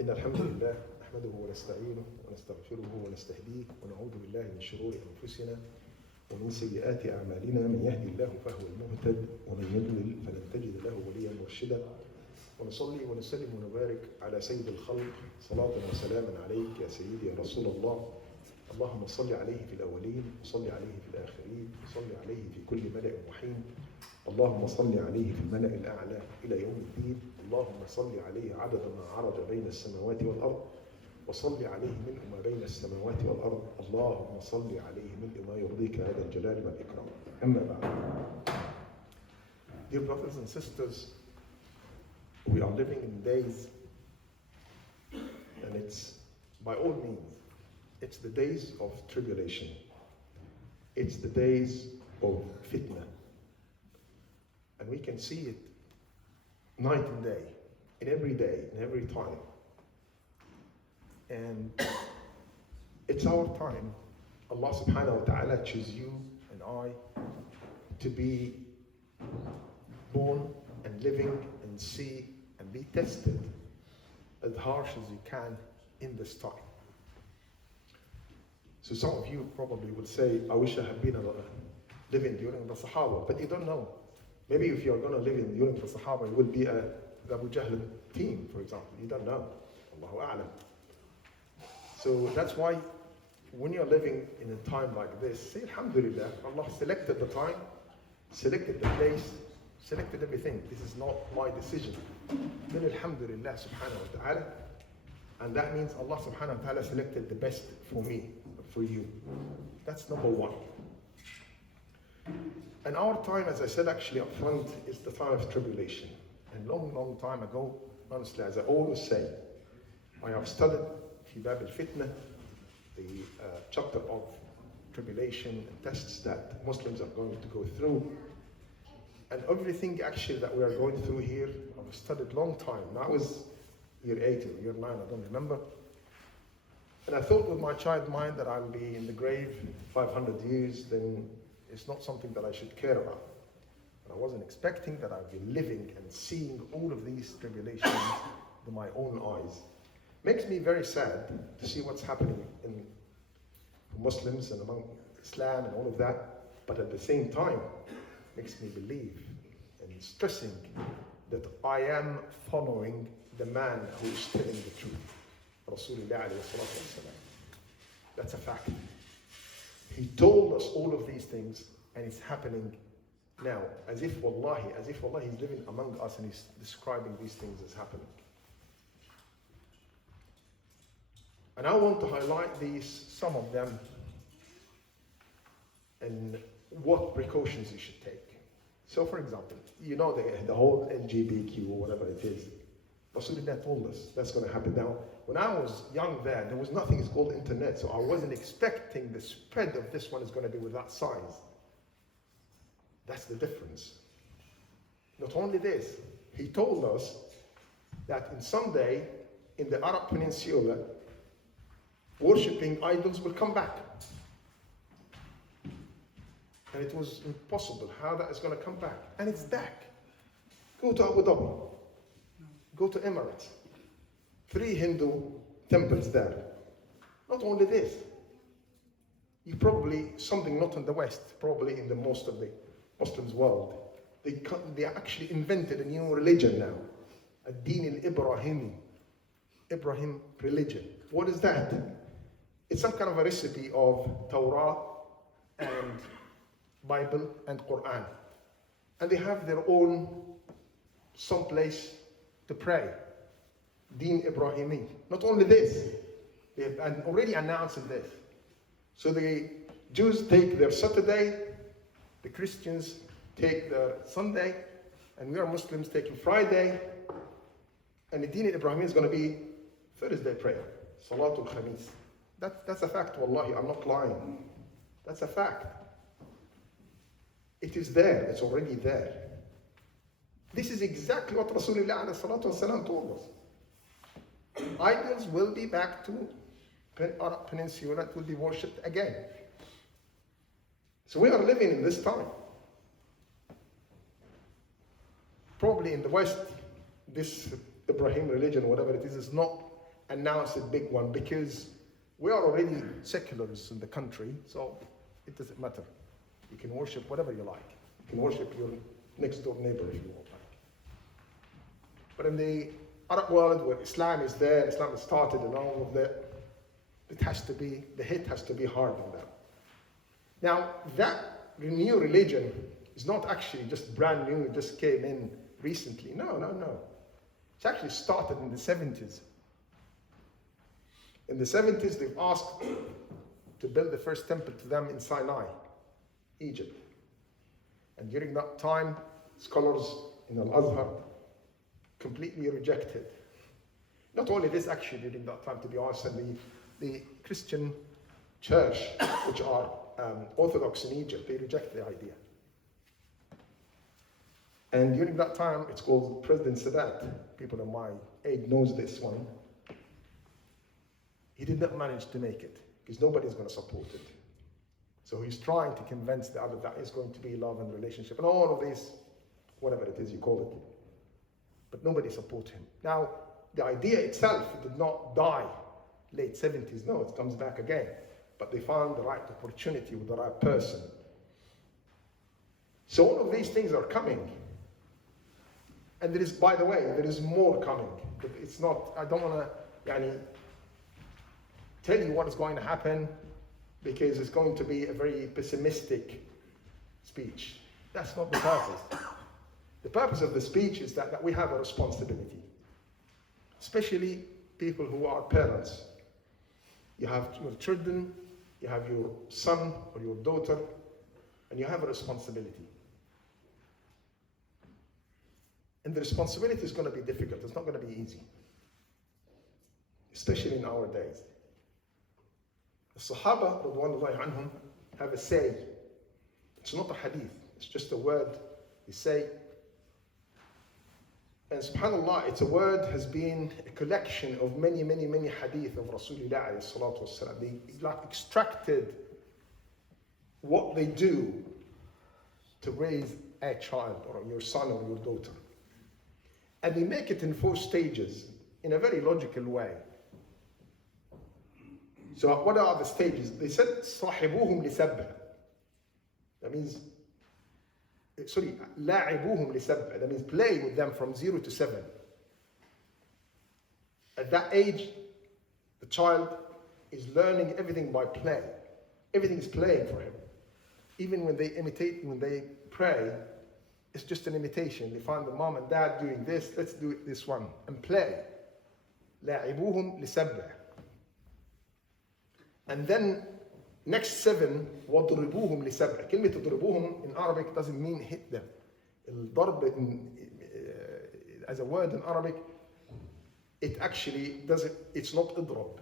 إن الحمد لله نحمده ونستعينه ونستغفره ونستهديه ونعوذ بالله من شرور أنفسنا ومن سيئات أعمالنا. من يهدي الله فهو المهتد ومن يضلل فلن تجد له وليا مرشدا. ونصلي ونسلم ونبارك على سيد الخلق صلاة وسلاما عليك يا سيدي يا رسول الله. اللهم صل عليه في الأولين وصل عليه في الآخرين وصل عليه في كل ملأ وحين. اللهم صل عليه في الملأ الأعلى إلى يوم الدين. اللهم صل عليه عدد ما عرج بين السماوات والأرض وصل عليه ملء ما بين السماوات والأرض. اللهم صل عليه ملء ما يرضيك هذا الجلال والإكرام. أما بعد. Dear brothers and sisters, we are living in days, and it's by all means, it's the days of tribulation. It's the days of fitna. And we can see it night and day, in every day, in every time. And it's our time. Allah subhanahu wa ta'ala chose you and I to be born and living and see and be tested as harsh as you can in this time. So some of you probably will say, I wish I had been living during the Sahaba, but you don't know. Maybe if you're going to live during the Sahaba, you will be a Abu Jahl team, for example. You don't know. Allahu A'lam. So that's why when you're living in a time like this, say Alhamdulillah, Allah selected the time, selected the place, selected everything. This is not my decision. Then Alhamdulillah subhanahu wa ta'ala. And that means Allah subhanahu wa ta'ala selected the best for me, for you. That's number one. And our time, as I said actually up front, is the time of tribulation. And long time ago, honestly, as I always say, I have studied في باب الفتنة, the chapter of tribulation and tests that Muslims are going to go through. And everything actually that we are going through here, I've studied long time. Now is year 8 or year 9, I don't remember. And I thought with my child mind that I'll be in the grave 500 years, then it's not something that I should care about. And I wasn't expecting that I'd be living and seeing all of these tribulations with my own eyes. Makes me very sad to see what's happening in Muslims and among Islam and all of that. But at the same time, makes me believe and stressing that I am following the man who is telling the truth. Rasulullah alayhi salatu wasalam. That's a fact. He told us all of these things, and it's happening now, as if wallahi he's living among us and he's describing these things as happening. And I want to highlight some of them, and what precautions you should take. So for example, you know the whole LGBTQ or whatever it is, Rasulullah told us that's going to happen. Now, when I was young there was nothing is called internet, so I wasn't expecting the spread of this one is going to be with that size. That's the difference. Not only this, he told us that in someday in the Arab Peninsula, worshipping idols will come back. And it was impossible how that is going to come back. And it's back. Go to Abu Dhabi. Go to Emirates. 3 Hindu temples there. Not only this, you probably, something not in the West, probably in the most of the Muslims world, they actually invented a new religion now. Ad-Din al-Ibrahimi. Ibrahim religion. What is that? It's some kind of a recipe of Torah and Bible and Quran. And they have their own someplace to pray. Deen Ibrahimi. Not only this, they have already announced this. So the Jews take their Saturday, the Christians take their Sunday, and we are Muslims taking Friday, and the Deen Ibrahimi is going to be Thursday prayer, Salatul Khamis. That's a fact, wallahi, I'm not lying. That's a fact. It is there, it's already there. This is exactly what Rasulullah ﷺ told us. Idols will be back to Arab Peninsula, it will be worshipped again. So we are living in this time. Probably in the West, this Ibrahim religion, whatever it is not announce a big one because we are already seculars in the country, so it doesn't matter. You can worship whatever you like. You can worship your next door neighbor if you want. But in the Arab world where Islam is there, Islam has started and all of that, the hit has to be hard on them. Now, that new religion is not actually just brand new, it just came in recently. No. It's actually started in the 70s. In the 70s, they've asked to build the first temple to them in Sinai, Egypt. And during that time, scholars in Al-Azhar completely rejected. Not only this, actually, during that time, to be honest, and the Christian church, which are Orthodox in Egypt, they reject the idea. And during that time, it's called President Sadat. People in my age knows this one. He did not manage to make it because nobody's going to support it. So he's trying to convince the other that it's going to be love and relationship and all of this, whatever it is you call it. But nobody supports him. Now, the idea itself did not die late 70s. No, it comes back again. But they found the right opportunity with the right person. So all of these things are coming. And there is, by the way, there is more coming. But it's not, I don't want to tell you what is going to happen because it's going to be a very pessimistic speech. That's not the purpose. The purpose of the speech is that we have a responsibility, especially people who are parents. You have your children, you have your son or your daughter, and you have a responsibility. And the responsibility is going to be difficult. It's not going to be easy, especially in our days. The Sahaba, radwanullahi anhum, have a say. It's not a hadith. It's just a word they say. And subhanAllah, it's a word has been a collection of many hadith of Rasulullah alayhi salatu wasalam. They extracted what they do to raise a child or your son or your daughter. And they make it in 4 stages in a very logical way. So what are the stages? They said, صَاحِبُوهُمْ لِسَبَّ. That means, لَاعِبُوهُمْ لِسَبَّ. That means play with them from 0 to 7. At that age, the child is learning everything by play. Everything is playing for him. Even when they pray, it's just an imitation. They find the mom and dad doing this, let's do it this one, and play. لَاعِبُوهُمْ لِسَبَّ. And then, next 7, وَضْرِبُوهُمْ لِسَبْعٍ. كلمة تضربوهم in Arabic doesn't mean hit them. الضرب as a word in Arabic, it actually doesn't, it's not اضرب.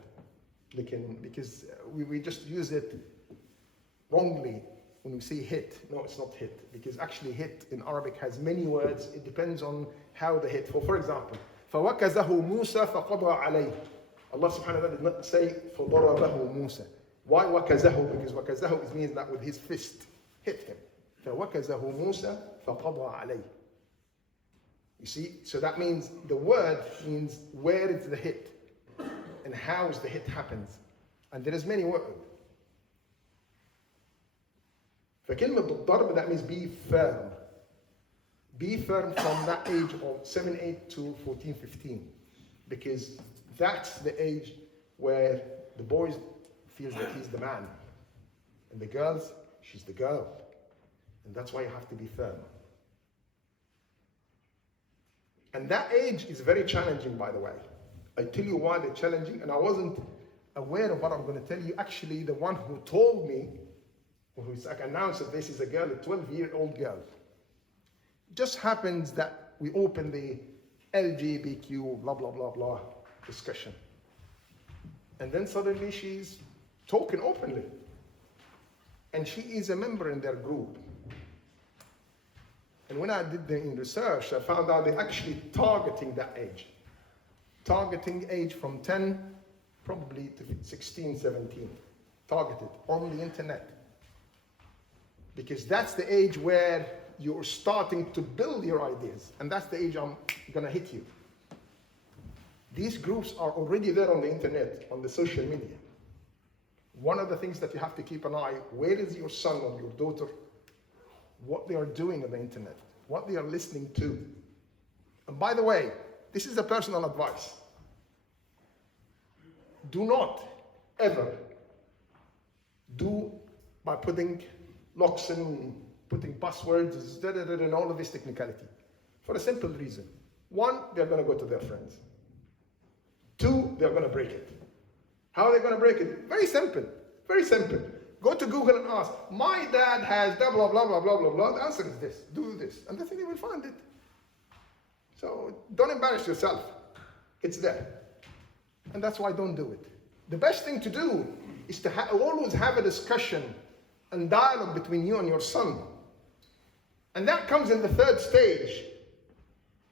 Because we just use it wrongly when we say hit. No, it's not hit. Because actually hit in Arabic has many words. It depends on how the hit. For example, فَوَكَزَهُ مُوسَى فَقَضَى عَلَيْهِ. Allah subhanahu wa ta'ala did not say فَضَرَبَهُ مُوسَى. Why وَكَزَهُ? Because وَكَزَهُ means that with his fist hit him. فَوَكَزَهُ مُوسَى فَقَضَى عَلَيْهِ. You see, so that means the word means where is the hit and how is the hit happens. And there is many words. فكلمة الضرب, that means be firm. Be firm from that age of 7, 8 to 14, 15. Because that's the age where the boys feels that he's the man. And the girls, she's the girl. And that's why you have to be firm. And that age is very challenging, by the way. I tell you why they're challenging, and I wasn't aware of what I'm going to tell you. Actually, the one who told me, who's like announced that this is a girl, a 12-year-old girl. It just happens that we open the LGBTQ, blah, blah, blah, blah discussion. And then suddenly she's talking openly. And she is a member in their group. And when I did the research, I found out they're actually targeting that age. Targeting age from 10, probably to 16, 17. Targeted on the internet. Because that's the age where you're starting to build your ideas. And that's the age I'm gonna hit you. These groups are already there on the internet, on the social media. One of the things that you have to keep an eye, where is your son or your daughter, what they are doing on the internet, what they are listening to. And by the way, this is a personal advice. Do not ever do by putting locks in, putting passwords, and all of this technicality. For a simple reason. One, they're going to go to their friends. Two, they're going to break it. How are they going to break it? Very simple. Very simple. Go to Google and ask, my dad has blah, blah, blah, blah, blah, blah, blah. The answer is this. Do this. And that's how they will find it. So don't embarrass yourself. It's there. And that's why don't do it. The best thing to do is to always have a discussion and dialogue between you and your son. And that comes in the third stage,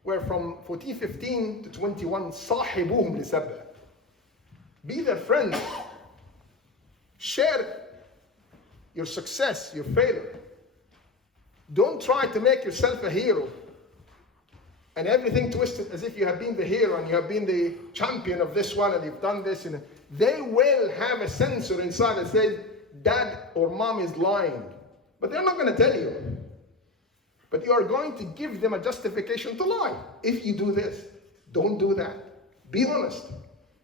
where from 14, 15 to 21, صاحبوهم لسبع. Be their friend. Share your success, your failure. Don't try to make yourself a hero and everything twisted as if you have been the hero and you have been the champion of this one and you've done this. And they will have a censor inside that says dad or mom is lying. But they're not going to tell you. But you are going to give them a justification to lie. If you do this, don't do that. Be honest.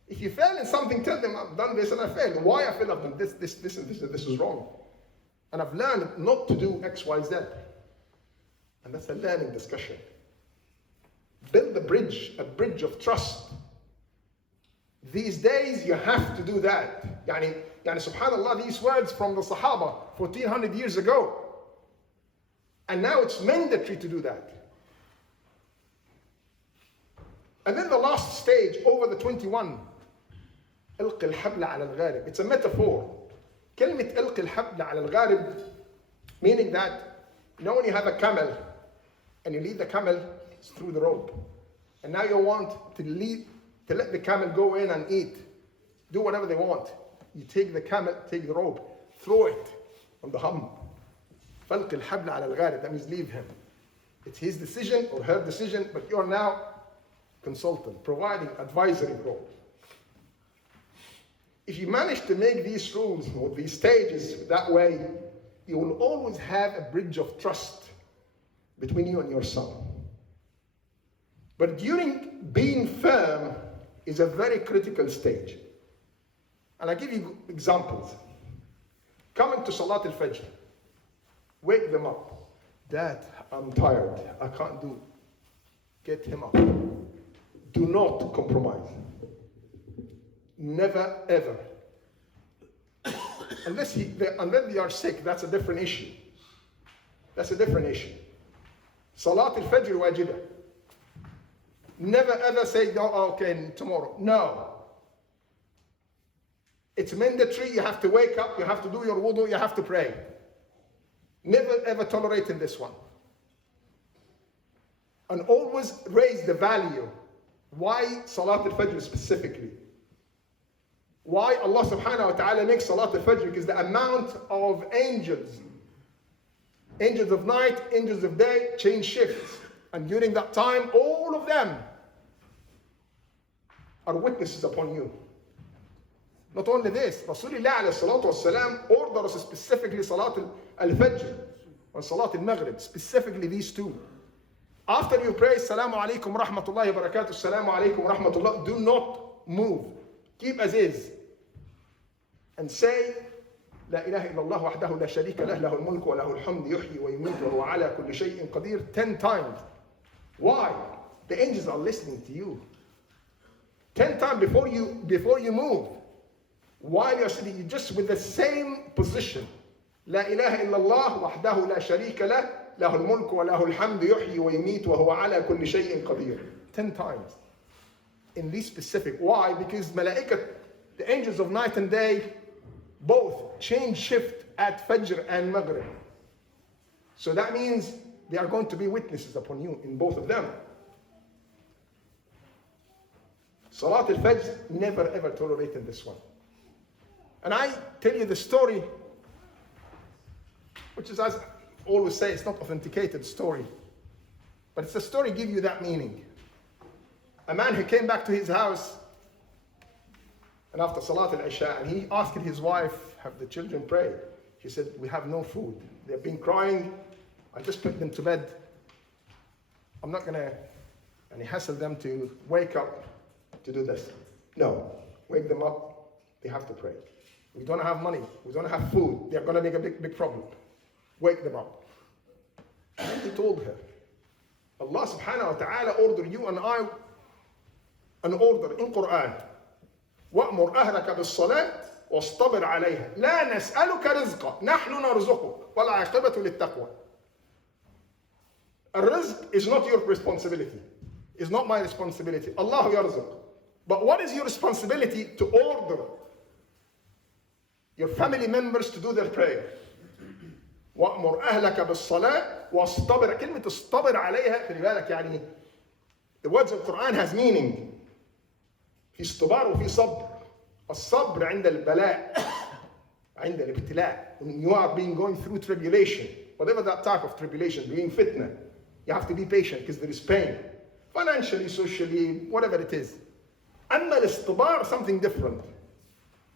If you fail in something, tell them I've done this and I failed. Why I failed? I've done this, this, this, and this, and this is wrong. And I've learned not to do X, Y, Z. And that's a learning discussion. Build a bridge of trust. These days you have to do that. Yani subhanallah, these words from the Sahaba 1400 years ago. And now it's mandatory to do that. And then the last stage, over the 21. إلقي الحبل على الغارب. It's a metaphor. كلمة إلقي الحبل على الغارب, meaning that, you know when you have a camel and you lead the camel through the rope, and now you want to let the camel go in and eat, do whatever they want. You take the camel, take the rope, throw it on the hump. فَلْقِ الْحَبْلَ عَلَى الْغَارِبِ. That means leave him. It's his decision or her decision, but you're now consultant, providing advisory role. If you manage to make these rules or these stages that way, you will always have a bridge of trust between you and your son. But during being firm is a very critical stage. And I give you examples. Coming to Salat al-Fajr. Wake them up. Dad, I'm tired. I can't do it. Get him up. Do not compromise. Never, ever. Unless they are sick, that's a different issue. That's a different issue. Salat al-Fajr wajibah. Never ever say, no, okay, tomorrow. No. It's mandatory. You have to wake up. You have to do your wudu. You have to pray. Never ever tolerate in this one. And always raise the value. Why Salat al-Fajr specifically? Why Allah subhanahu wa ta'ala makes Salat al-Fajr? Because the amount of angels of night, angels of day, change shifts. And during that time, all of them are witnesses upon you. Not only this, Rasulullah alayhi salatu wasalam orders specifically Salat al-Fajr and Salat al-Maghrib, specifically these two. After you pray, Assalamu alaikum rahmatullahi wa barakatuh, Assalamu alaikum rahmatullah, do not move. Keep as is. And say, لا إله إلا الله وحده لا شريك له له الملك وله الحمد يحيي ويميت وهو على كل شيء قدير 10 times. Why? The angels are listening to you. 10 times before you move. While you're sitting, you're just with the same position. لا إله إلا الله وحده لا شريك له له الملك وله الحمد يحيي ويميت وهو على كل شيء قدير. 10 times. In this specific. Why? Because Malaikat, the angels of night and day, both change shift at Fajr and Maghrib. So that means they are going to be witnesses upon you in both of them. Salat al-Fajr, never ever tolerate in this one. And I tell you the story, which is, as I always say, it's not authenticated story, but it's a story give you that meaning. a man who came back to his house and after Salat al-Isha, and he asked his wife, have the children pray? She said, we have no food. They've been crying. I just put them to bed. I'm not gonna, and he hassled them to wake up to do this. No, wake them up. They have to pray. We don't have money. We don't have food. They're gonna make a big problem. Wake them up. And he told her, Allah subhanahu wa ta'ala ordered you and I an order in Quran. وَأْمُرْ أَهْلَكَ بِالصَّلَاةِ وَاصْطَبِرْ عَلَيْهَا لَا نَسْأَلُكَ رِزْقًا نَحْنُ نَرْزُقُكَ وَالْعَاقِبَةُ لِلتَّقْوَى. A rizq is not your responsibility. It's not my responsibility. Allah yarzuq. But what is your responsibility? To order your family members to do their prayer. وَأْمُرْ أَهْلَكَ بِالصَّلَاةِ وَاصْطَبِرْ. كلمة اصطبر عليها خلي بالك يعني the words of the Quran has meaning. في اصطبار وفي صبر. الصبر عند البلاء عند الابتلاء. When you are going through tribulation, whatever that type of tribulation, doing fitna, you have to be patient because there is pain. Financially, socially, whatever it is. أما الاصطبار, something different.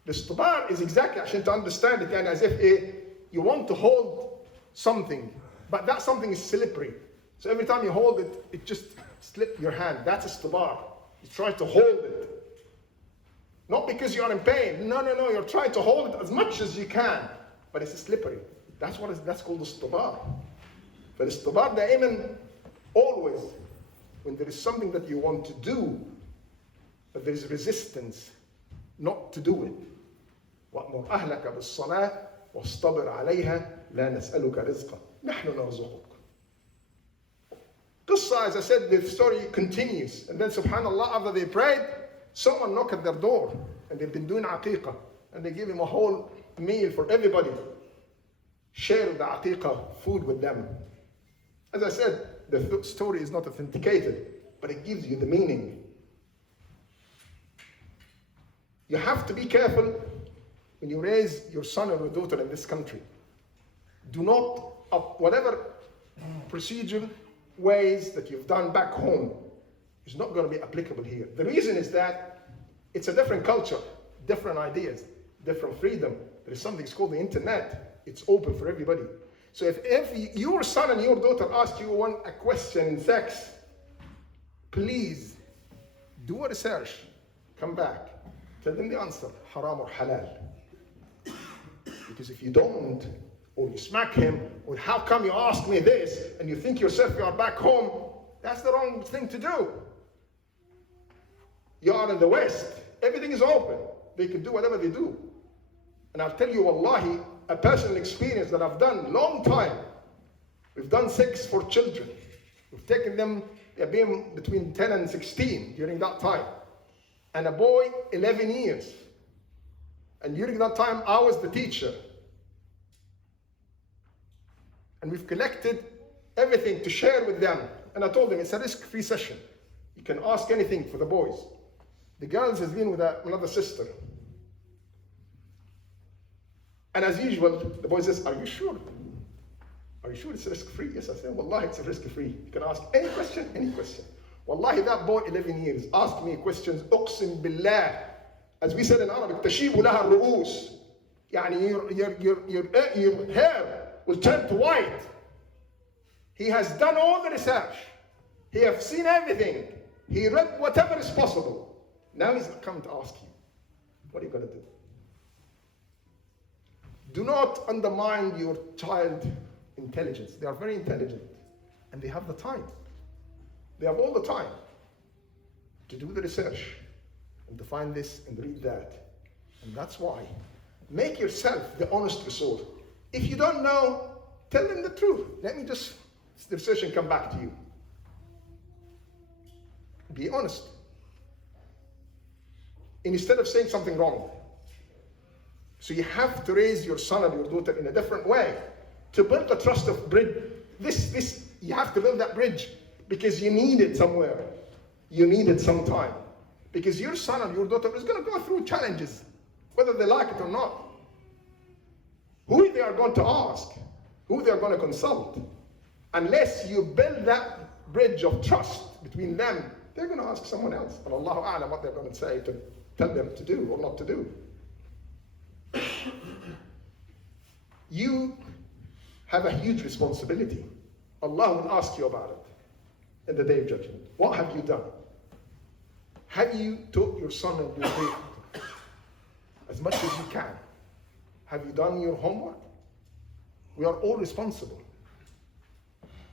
The الاصطبار is exactly, عشان to understand it, and as if you want to hold something, but that something is slippery. So every time you hold it, it just slips your hand. That's اصطبار. You try to hold it. Not because you're in pain. No, you're trying to hold it as much as you can. But it's slippery. That's called الاصطبار. But الاصطبار دائما, always, when there is something that you want to do, but there is resistance not to do it. وَأْمُرْ أَهْلَكَ بِالصَّلَاةِ وَاصْطَبِرْ عَلَيْهَا لَا نَسْأَلُكَ رِزْقًا نَحْنُ نَرْزُقُكَ. Qissa, as I said, the story continues. And then subhanAllah, after they prayed, someone knocked at their door. And they've been doing aqiqah. And they give him a whole meal for everybody. Share the aqiqah food with them. As I said, the story is not authenticated, but it gives you the meaning. You have to be careful when you raise your son or your daughter in this country. Do not, whatever procedure, ways that you've done back home is not going to be applicable here. The reason is that it's a different culture, different ideas, different freedom. There is something called the internet. It's open for everybody. So if your son and your daughter ask you a question in sex, please do a research, come back, tell them the answer, haram or halal. Because if you don't, or you smack him, or how come you ask me this, and you think yourself you are back home, that's the wrong thing to do. You are in the West, everything is open. They can do whatever they do. And I'll tell you, wallahi, a personal experience that I've done long time. We've done sex for children. We've taken them, being between 10 and 16 during that time. And a boy, 11 years. And during that time, I was the teacher. And we've collected everything to share with them. And I told them, it's a risk-free session. You can ask anything for the boys. The girls has been with another sister. And as usual, the boy says, are you sure? Are you sure it's risk-free? Yes, I said, wallahi, it's risk-free. You can ask any question, any question. Wallahi, that boy, 11 years, asked me questions, أقسم بالله. As we said in Arabic, تشيب لها الرؤوس. يعني your hair will turn to white. He has done all the research. He has seen everything. He read whatever is possible. Now he's come to ask you, what are you going to do? Do not undermine your child's intelligence. They are very intelligent. And they have the time. They have all the time to do the research and to find this and read that. And that's why. Make yourself the honest resort. If you don't know, tell them the truth. Let me just research and come back to you. Be honest. Instead of saying something wrong. So you have to raise your son or your daughter in a different way. To build a trust of bridge. You have to build that bridge. Because you need it somewhere. You need it sometime. Because your son or your daughter is going to go through challenges. Whether they like it or not. Who they are going to ask. Who they are going to consult. Unless you build that bridge of trust between them They're going to ask someone else. And Allahu A'lam what they're going to say to tell them to do or not to do. You have a huge responsibility. Allah will ask you about it in the Day of Judgment. What have you done? Have you taught your son and your daughter as much as you can? Have you done your homework? We are all responsible.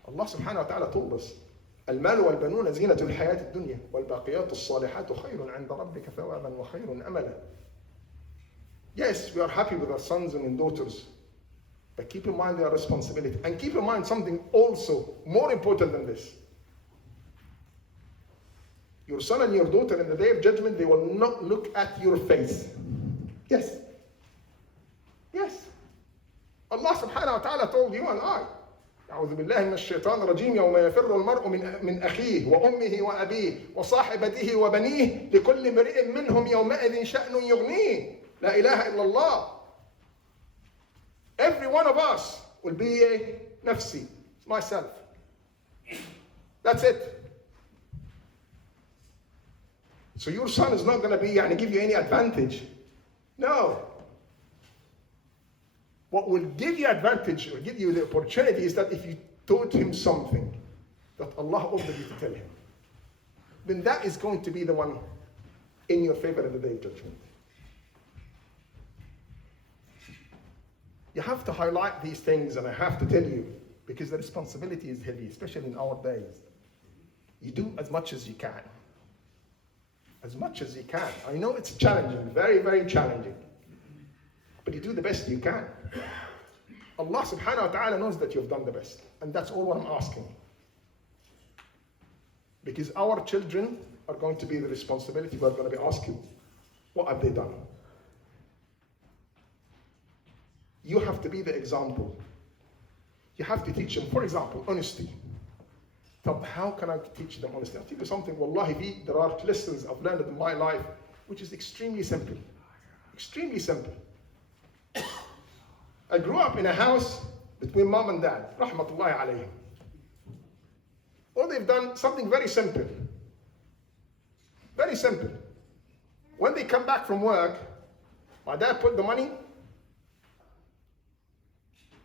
Allah subhanahu wa ta'ala told us, المال والبنون زينة الحياة الدنيا والباقيات الصالحات خير عند ربك ثوابا وخير أملا. Yes, we are happy with our sons and daughters, but keep in mind their responsibility. And keep in mind something also more important than this. Your son and your daughter in the Day of Judgment, they will not look at your face. Yes. Yes. Allah subhanahu wa ta'ala told you and I, أعوذ بالله من الشيطان الرجيم يوم يفر المرء من أخيه وأمه وأبيه وصاحبته وبنيه لكل امرئ منهم يومئذ شأن يغنيه لا إله إلا الله. Every one of us will be a nafsi, myself. That's it. So your son is not going to give you any advantage. No. What will give you advantage or give you the opportunity is that if you taught him something that Allah ordered you to tell him, then that is going to be the one in your favor in the Day of Judgment. You have to highlight these things, and I have to tell you, because the responsibility is heavy, especially in our days. You do as much as you can. As much as you can. I know it's challenging, very, very challenging. But you do the best you can. Allah subhanahu wa ta'ala knows that you've done the best. And that's all what I'm asking. Because our children are going to be the responsibility. We're going to be asking, what have they done? You have to be the example. You have to teach them, for example, honesty. So how can I teach them honesty? I'll tell you something, wallahi, there are lessons I've learned in my life which is extremely simple. Extremely simple. I grew up in a house between mom and dad, rahmatullahi alayhim. All they've done, something very simple. Very simple. When they come back from work, my dad put the money,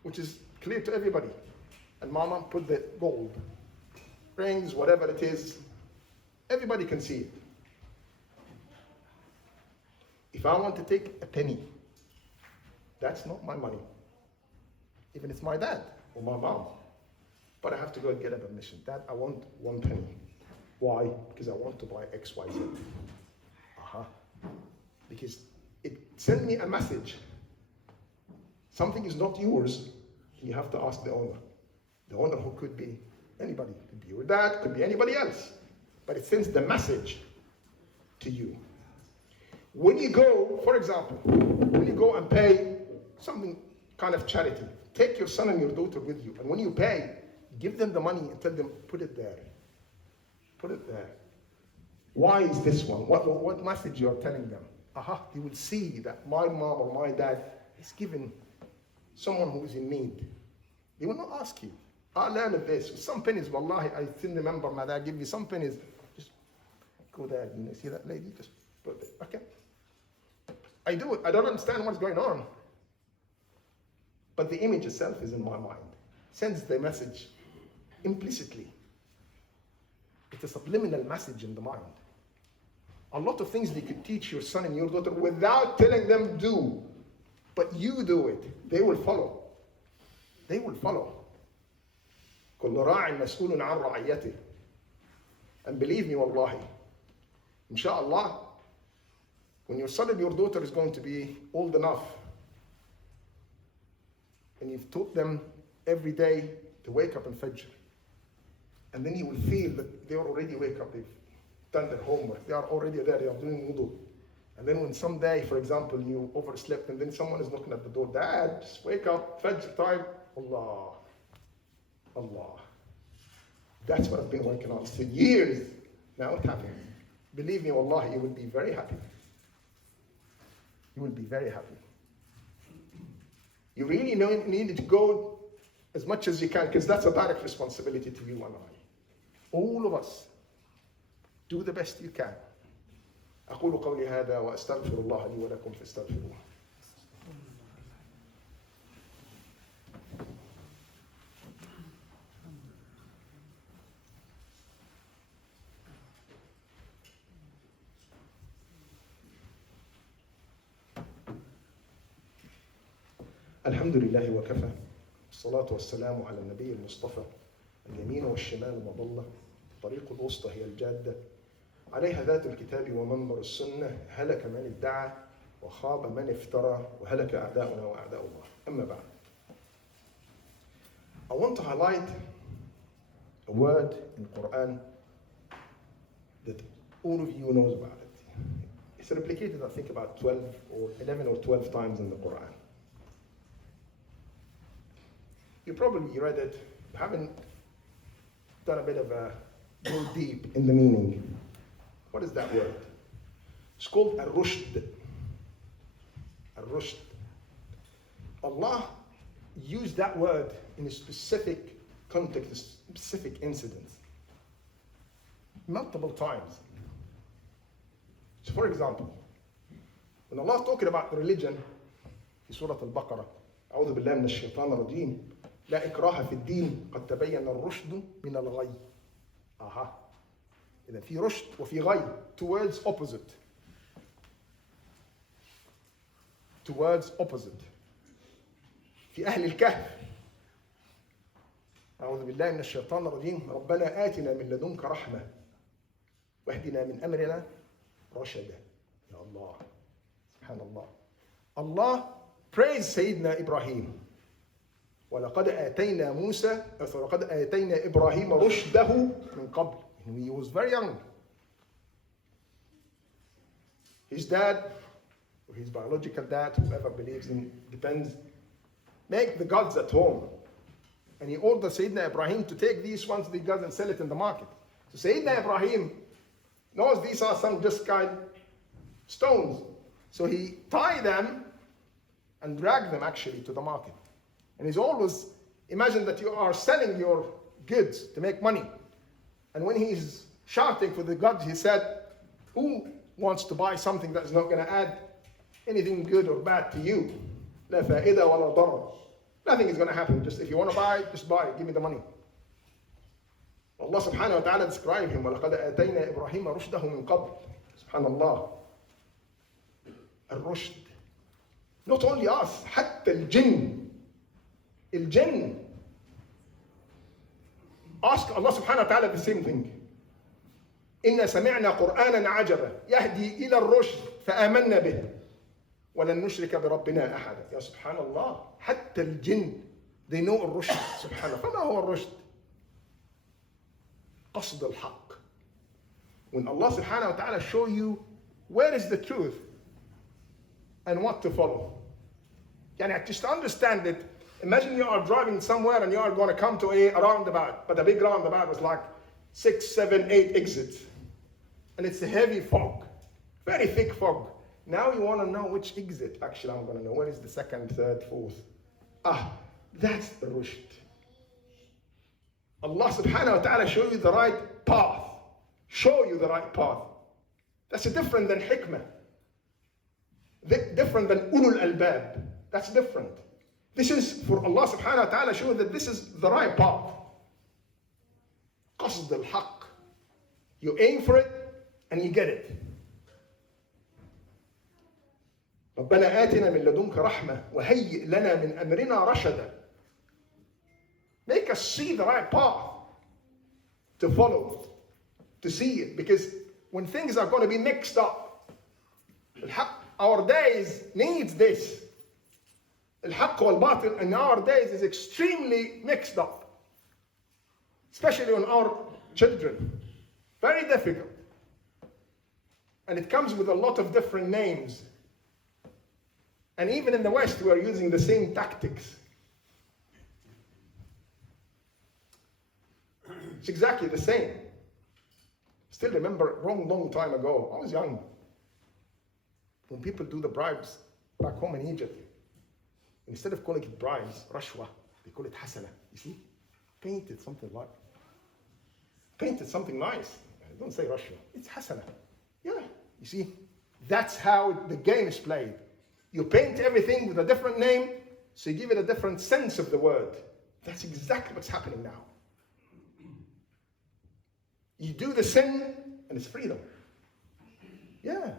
which is clear to everybody, and mama put the gold, rings, whatever it is, everybody can see it. If I want to take a penny, that's not my money. Even it's my dad or my mom. But I have to go and get a permission. Dad, I want 1 penny. Why? Because I want to buy X, Y, Z. Because it sent me a message. Something is not yours, you have to ask the owner. The owner who could be anybody. Could be your dad, could be anybody else. But it sends the message to you. When you go, for example, when you go and pay something kind of charity, take your son and your daughter with you. And when you pay, give them the money and tell them, put it there. Put it there. Why is this one? What message you are telling them? You will see that my mom or my dad is giving someone who is in need. They will not ask you. I learned this. With some pennies, wallahi, I still remember my dad give me some pennies. Just go there, see that lady? Just put it. Okay. I do it. I don't understand what's going on. But the image itself is in my mind. Sends the message implicitly. It's a subliminal message in the mind. A lot of things they could teach your son and your daughter without telling them do. But you do it. They will follow. They will follow. كل راع مسؤول عن رعيته. And believe me, wallahi, inshallah, when your son and your daughter is going to be old enough, and you've taught them every day to wake up and Fajr, and then you will feel that they are already wake up, they've done their homework, they are already there, they are doing wudu. And then when someday, for example, you overslept and then someone is knocking at the door, Dad, just wake up, Fajr time, Allah. That's what I've been working on for years. Now it happened. Believe me, wallahi, you will be very happy. You will be very happy. You really need to go as much as you can, because that's a direct responsibility to you and I. All of us. Do the best you can. أقول قولي هذا وأستغفر الله لي ولكم فاستغفروه. الحمد لله وكفى، والصلاة والسلام على النبي المصطفى، اليمين والشمال مضلة، الطريق الوسطى هي الجادة، عليها ذات الكتاب ومنبر السنة، هلك من ادعى وخاب من افترى وهلك أعداؤنا وأعداء الله. أما بعد. I want to highlight a word in Quran that all of you knows about it. It's replicated, I think, about 11 or 12 times in the Quran. You probably read it, you haven't done a bit of a go deep in the meaning. What is that word? It's called al-rushd. Al-rushd. Allah used that word in a specific context, a specific incident, multiple times. So for example, when Allah is talking about religion, in Surah Al-Baqarah, أعوذ بالله من الشيطان الرجيم, لا إكراه في الدين قد تبين الرشد من الغي. Aha. إذا في رشد وفي غي, two words opposite. Two words opposite. في أهل الكهف أعوذ بالله من الشيطان الرجيم ربنا آتنا من لدنك رحمة واهدنا من أمرنا رشدا. يا الله سبحان الله. Allah praised Sayyidina Ibrahim. ولقد آتينا موسى ولقد آتينا إبراهيم رشده من قبل. When he was very young. His dad, or his biological dad, whoever believes in, depends, make the gods at home. And he ordered Sayyidina Ibrahim to take these ones that he does and sell it in the market. So Sayyidina Ibrahim knows these are some just kind stones. So he tied them and dragged them actually to the market. And he's always, imagine that you are selling your goods to make money. And when he's shouting for the gods, he said, who wants to buy something that is not going to add anything good or bad to you? لا فائدة ولا ضرر. Nothing is going to happen. Just if you want to buy, just buy it. Give me the money. Allah subhanahu wa ta'ala described him. وَلَقَدْ آتَيْنَا إِبْرَاهِيمَ رُشْدَهُ مِنْ قَبْلِ. Subhanallah. الرشد. Not only us, حتى الجن. الجن. Ask Allah subhanahu wa ta'ala the same thing. إِنَّا سَمِعْنَا قُرْآنًا عَجَبًا يَهْدِي إِلَى الرُّشْدِ فَآمَنَّا بِهِ وَلَن نُشْرِكَ بِرَبِّنَا أَحَدًا. يا سبحان الله. حتى الجن they know الرشد. سبحان الله. فما هو الرشد؟ قصد الحق. When Allah subhanahu wa ta'ala show you where is the truth and what to follow. Yani just understand it. Imagine you are driving somewhere and you are going to come to a roundabout, but the big roundabout was like 6, 7, 8 exits. And it's a heavy fog, very thick fog. Now you want to know which exit. Actually, I'm going to know where is the second, third, fourth. That's the rushd. Allah subhanahu wa ta'ala show you the right path. Show you the right path. That's different than hikmah. Different than ulul albab. That's different. This is for Allah subhanahu wa ta'ala show that this is the right path. قصد الحق. You aim for it and you get it. ربنا آتنا من لدنك رحمة وهيئ لنا من أمرنا رشدا. Make us see the right path to follow, to see it. Because when things are going to be mixed up, our days needs this. الحق والباطل in our days is extremely mixed up. Especially on our children. Very difficult. And it comes with a lot of different names. And even in the West, we are using the same tactics. It's exactly the same. Still remember, long time ago, I was young. When people do the bribes back home in Egypt, instead of calling it bribes, rashwa, they call it hasana. You see? Painted something nice. Don't say Russia. It's hasana. Yeah, you see, that's how the game is played. You paint everything with a different name, so you give it a different sense of the word. That's exactly what's happening now. You do the sin, and it's freedom. Yeah,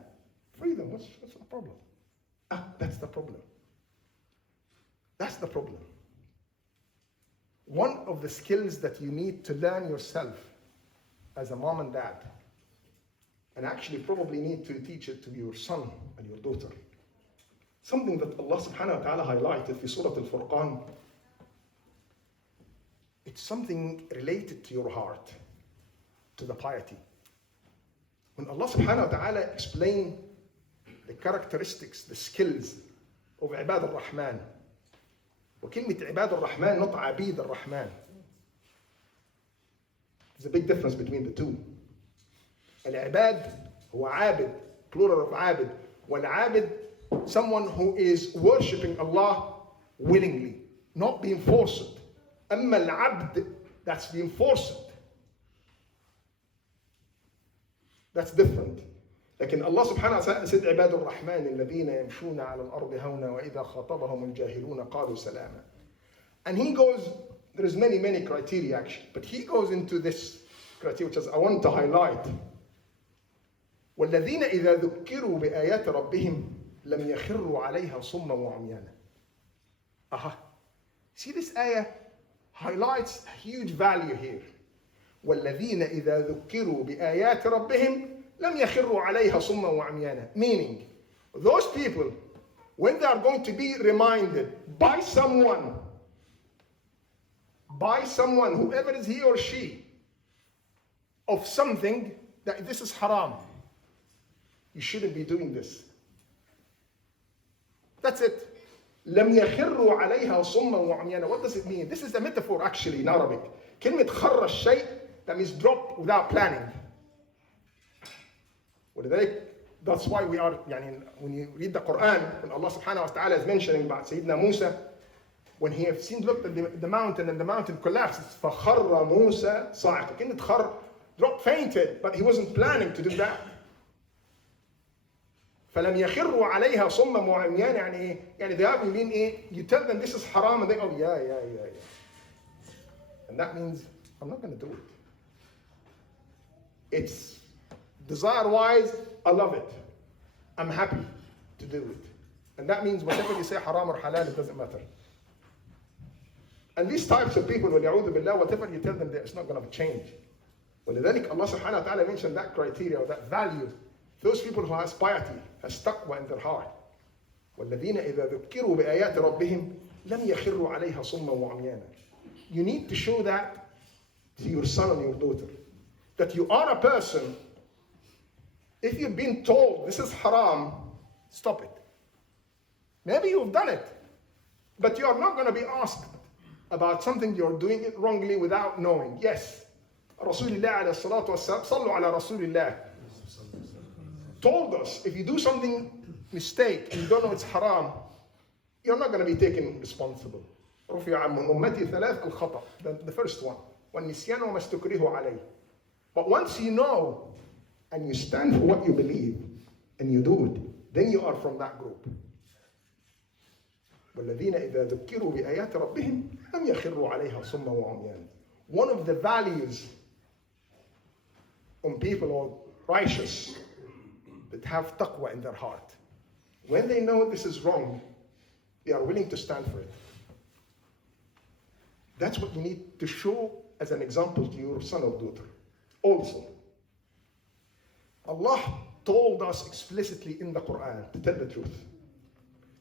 freedom. What's the problem? That's the problem. That's the problem. One of the skills that you need to learn yourself as a mom and dad, and actually probably need to teach it to your son and your daughter. Something that Allah subhanahu wa ta'ala highlighted in Surah Al-Furqan. It's something related to your heart, to the piety. When Allah subhanahu wa ta'ala explained the characteristics, the skills of Ibad al-Rahman, وكلمة عباد الرحمن, not عبيد الرحمن. There's a big difference between the two. العباد هو عابد, plural of عابد. والعابد, someone who is worshipping Allah willingly, not being forced. أما العبد, that's being forced. That's different. لكن الله سبحانه وتعالى said عباد الرحمن الذين يمشون على الأرض هونا وإذا خاطبهم الجاهلون قالوا سلاما. And he goes, there's many criteria actually, but he goes into this criteria which is I want to highlight. والذين إذا ذكروا بآيات ربهم لم يخروا عليها صما وعميانا. See, this ayah highlights a huge value here. والذين إذا ذكروا بآيات ربهم لم يخروا عليها صما وعميانا. Meaning, those people, when they are going to be reminded by someone, whoever is he or she, of something that this is haram, you shouldn't be doing this. That's it. لم يخروا عليها صما وعميانا. What does it mean? This is a metaphor actually in Arabic. كلمة خر الشيء, that means drop without planning. ولذلك, that's why we are, when you read the Quran, when Allah subhanahu wa ta'ala is mentioning about Sayyidina Musa, when he have seen, looked at the mountain and the mountain collapsed, فَخَرَّ مُوسَى صَاعِقًا. كلمة خر, drop, fainted, but he wasn't planning to do that. فَلَمْ يَخِرُّوا عَلَيْهَا صُمًّا وَعُمْيَانًا. يعني they haven't been, you tell them this is haram and they, oh yeah. And that means, I'm not going to do it. It's desire-wise, I love it. I'm happy to do it. And that means whatever you say haram or halal, it doesn't matter. And these types of people, وَلِيَعُوذُ بِاللَّهِ, whatever you tell them, it's not going to change. وَلِذَلِكَ Allah subhanahu wa ta'ala mentioned that criteria, that value. Those people who has piety, has taqwa in their heart. وَالَّذِينَ إِذَا ذُكِّرُوا بِآيَاتِ رَبِّهِمْ لَمْ يَخِرُّوا عَلَيْهَا صُمًّا وَعُمْيَانًا. You need to show that to your son and your daughter. That you are a person, if you've been told this is haram, stop it. Maybe you've done it, but you are not going to be asked about something you're doing it wrongly without knowing. Yes, Rasulullah alayhi salatu wassalam, sallu ala Rasulullah, told us if you do something mistake and you don't know it's haram, you're not going to be taken responsible. رفع عن أمتي ثلاث الخطأ, the first one, والنسيان وما استكرهوا عليه. But once you know and you stand for what you believe and you do it, then you are from that group. والذين إذا ذكروا بآيات ربهم لم يخروا عليها صما وعميانا. One of the values on people who are righteous, that have taqwa in their heart, when they know this is wrong, they are willing to stand for it. That's what you need to show as an example to your son or daughter. Also, Allah told us explicitly in the Quran to tell the truth.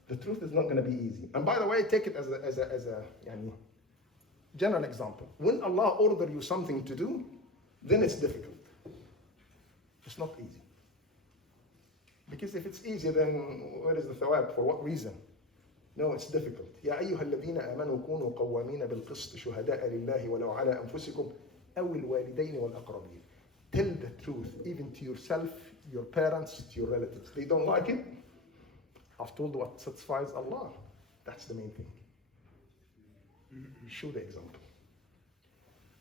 The truth is not going to be easy. And by the way, take it as a general example. When Allah orders you something to do, then it's difficult. It's not easy. Because if it's easy, then where is the thawab? For what reason? No, it's difficult. يا أيها الذين آمنوا كونوا قوامين بالقسط شهداء لله ولو على أنفسكم أو الوالدين والأقربين. Tell the truth, even to yourself, your parents, to your relatives. They don't like it. I've told what satisfies Allah. That's the main thing. Show the example.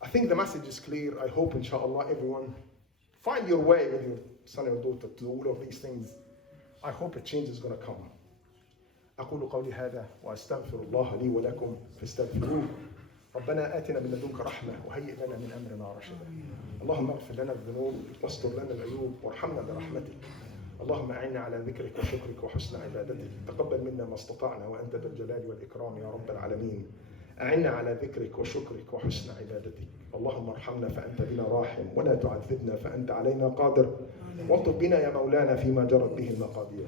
I think the message is clear. I hope, inshallah, everyone find your way with your son or daughter to all of these things. I hope a change is going to come. أقول قولي هذا وأستغفر الله لي ولكم فاستغفروه. ربنا آتنا من لدنك رحمة وهيئ لنا من أمرنا رشدا. اللهم اغفر لنا الذنوب واستر لنا العيوب وارحمنا برحمتك. اللهم أعنا على ذكرك وشكرك وحسن عبادتك. تقبل منا ما استطعنا وأنت ذا الجلال والإكرام يا رب العالمين. أعنا على ذكرك وشكرك وحسن عبادتك. اللهم ارحمنا فأنت بنا راحم ولا تعذبنا فأنت علينا قادر. واطب بنا يا مولانا فيما جرت به المقادير.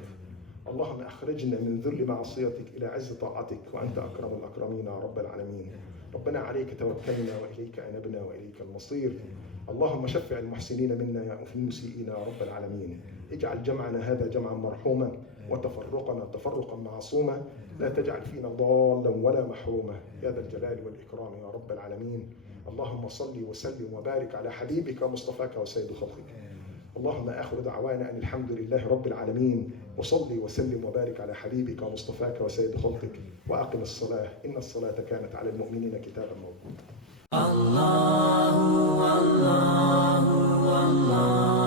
اللهم أخرجنا من ذل معصيتك إلى عز طاعتك وأنت أكرم الأكرمين يا رب العالمين. ربنا عليك توكلنا وإليك أنبنا وإليك المصير. اللهم شفع المحسنين منا وفي المسيئين يا رب العالمين. اجعل جمعنا هذا جمعا مرحوما وتفرقنا تفرقا معصوما. لا تجعل فينا ضالا ولا محروما يا ذا الجلال والإكرام يا رب العالمين. اللهم صل وسلم وبارك على حبيبك ومصطفاك وسيد خلقك. اللهم آخر دعوانا أن الحمد لله رب العالمين. وصلي وسلم وبارك على حبيبك ومصطفاك وسيد خلقك وأقم الصلاة إن الصلاة كانت على المؤمنين كتابا موقوتا. الله الله الله